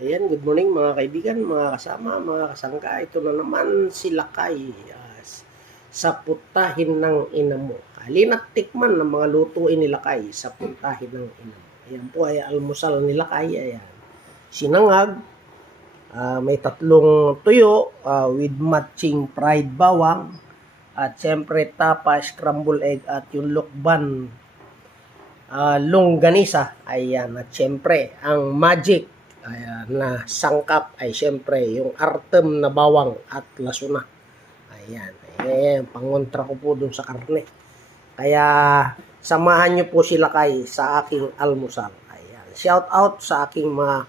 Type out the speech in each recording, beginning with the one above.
Ayan, good morning mga kaibigan, mga kasama, mga kasangka. Ito na naman si Lakay sa putahin ng ina mo. Halina't tikman ng mga lutuin ni Lakay sa putahin ng ina mo. Ayan po ay almusal ni Lakay. Ayan. Sinangag, may tatlong tuyo with matching fried bawang. At siyempre tapa, scramble egg at yung lukban longganisa. Ayan. At siyempre ang magic na sangkap ay siyempre yung artem na bawang at lasuna. Ayan. Pangontra ko po dun sa karne. Kaya samahan nyo po sila kay sa aking almusal. Ayan. Shout out sa aking mga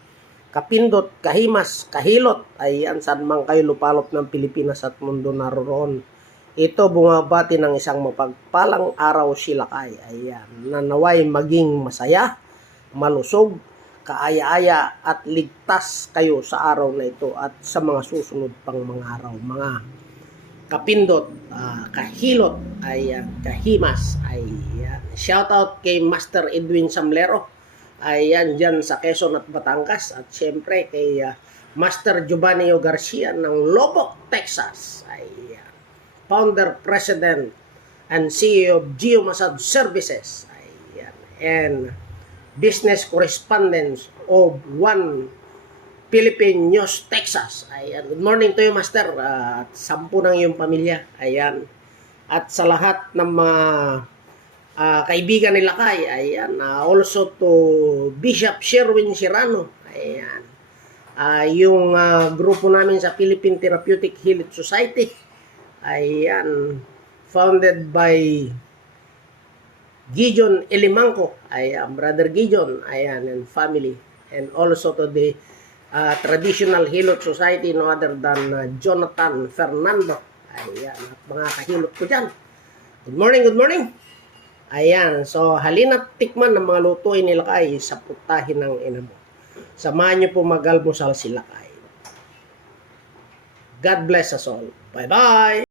kapindot, kahimas, kahilot. Ayan, saan man kayo lupalop ng Pilipinas at mundo naroon. Ito bumabati ng isang mapagpalang araw sila kay. Ayan. Nanaway maging masaya, malusog, kaaya-aya at ligtas kayo sa araw na ito at sa mga susunod pang mga araw. Mga kapindot, kahilot, ayan, kahimas, ayan. Shout out kay Master Edwin Samlero, ayan, dyan sa Quezon at Batangas. At syempre kay Master Giovanni Garcia ng Lubbock, Texas. Ayan. Founder, President, and CEO of Geomassage Services. Ayan. And business correspondent of One Philippine News, Texas. Ayan. Good morning to you, Master. At 10 ng iyong pamilya. Ayan. At sa lahat ng mga kaibigan nila kay. Ayan. Also to Bishop Sherwin Serrano. Ayan. Yung grupo namin sa Philippine Therapeutic Healing Society. Ayan. Founded by Gideon Elimangco, ayan, Brother Gideon, ayan, and family. And also to the Traditional Hilot Society, no other than Jonathan Fernando. Ayan, at mga kahilot ko dyan. Good morning, good morning. Ayan, so halina't tikman ng mga lutuin nila kay sa putahin ng ina mo. Samahan niyo po mag-almusal sila kay. God bless us all. Bye-bye!